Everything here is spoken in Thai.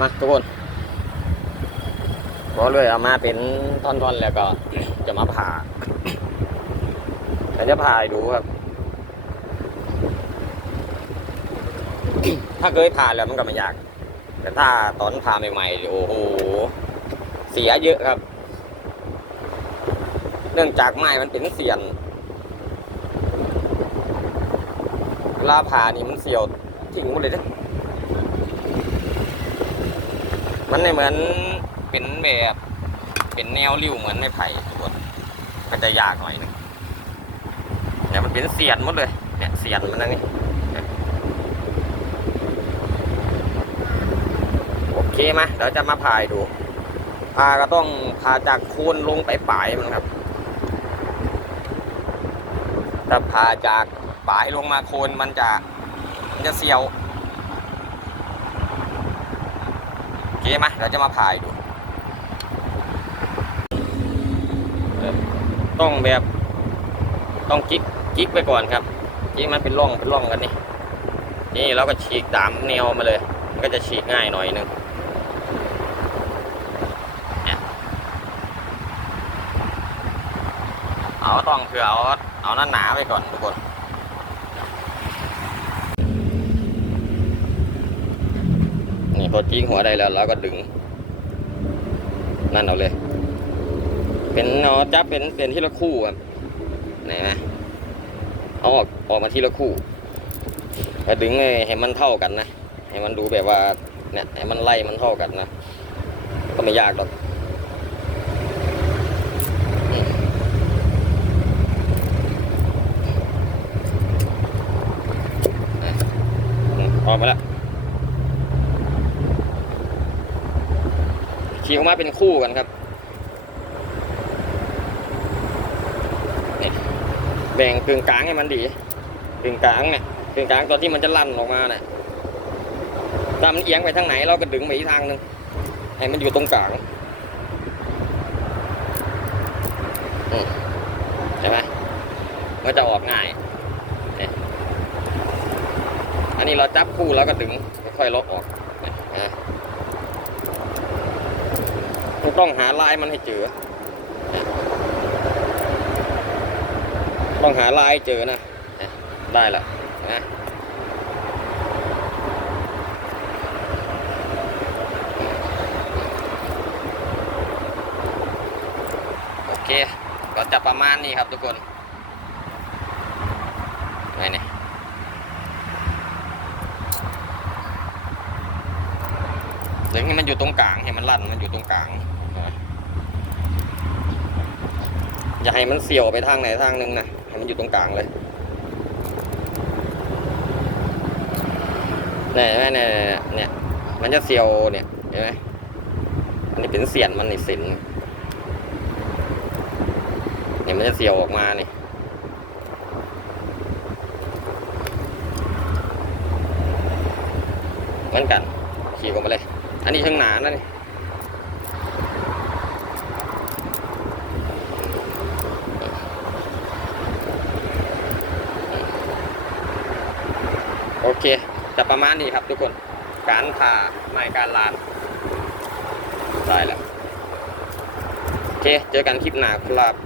มาทุกคนก็เลยเอามาเป็นท่อนๆแล้วก็จะมาผ่าแต่จะผ่าให้ดูครับ ถ้าเคยผ่าแล้วมันก็ไม่ยาก แต่ถ้าตอนผ่าใหม่ๆโอ้โหเสียเยอะครับ เนื่องจากไม้มันเป็นเสียนเวลาผ่านี่มันเสียวทิ้งหมดเลยเด้อ มันไม่เหมือนเป็นแบบเป็นแนวริ้วเหมือนไม้ไผ่ทุกคนมันจะยากหน่อยหนึงเนี่ยมันเป็นเสียนหมดเลยเนี่ยเสียนมันนั่นนี่โอเคไหมเดี๋ยวจะมาพายดูพาก็ต้องพาจากโคนลงไปปลายมันครับถ้าพาจากปลายลงมาโคนมันจะมันจะเสียวโอ เคไหมเราจะมาพายดู ต้องแบบต้องจิกจิกไปก่อนครับจิกมันเป็นร่องเป็นร่องกันนี่นี่เราก็ฉีกตามแนวมาเลย มันก็จะฉีกง่ายหน่อยนึงเอาต้องคือเอาเอาหน้าๆไปก่อนทุกคน นี่ พอจิ้งหัวได้แล้วเราก็ดึง นั่นเอาเลย เป็นเนาะจับเป็นเป็นที่ละคู่ครับไหนไหมเอาออกออกมาที่ละคู่แล้วดึงให้ให้มันเท่ากันนะให้มันดูแบบว่าเนี่ยให้มันไล่มันเท่ากันนะก็ไม่ยากหรอกอืมอืมออกมาแล้ว ฉีกออกมาเป็นคู่กันครับนี่แบ่งกึ่งกลางให้มันดีกึ่งกลางเนี่ยกึ่งกลางตอนที่มันจะลั่นออกมาเนี่ยถ้ามันเอียงไปทางไหนเราก็ดึงไปอีกทางหนึ่งให้มันอยู่ตรงกลางใช่ไหมมันจะออกง่ายเนี่ยอันนี้เราจับคู่แล้วก็ดึงค่อยๆลดออกเนี่ยนะ ต้องหาลายมันให้เจอ ต้องหาลายเจอนะ ได้ละนะโอเค ก็จะประมาณนี้ครับทุกคนไงเนี่ย ดึงให้มันอยู่ตรงกลางให้มันลั่นมันอยู่ตรงกลางอย่าให้มันเสี่ยวไปทางไหนทางหนึงนะให้มันอยู่ตรงกลางเลยเนี่ยเห็นไหมเนี่ยเนี่ยมันจะเสี่ยวเนี่ยเห็นไหมอันนี้เป็นเสียนมันนี่สินเนี่ยมันจะเสี่ยวออกมานี่เหมือนกันขี่ออกมาเลย อันนี้ช่างหนานะนี่โอเค จะประมาณนี้ครับทุกคน การผ่าไม่การลานได้แล้ว โอเค เจอกันคลิปหน้าครับ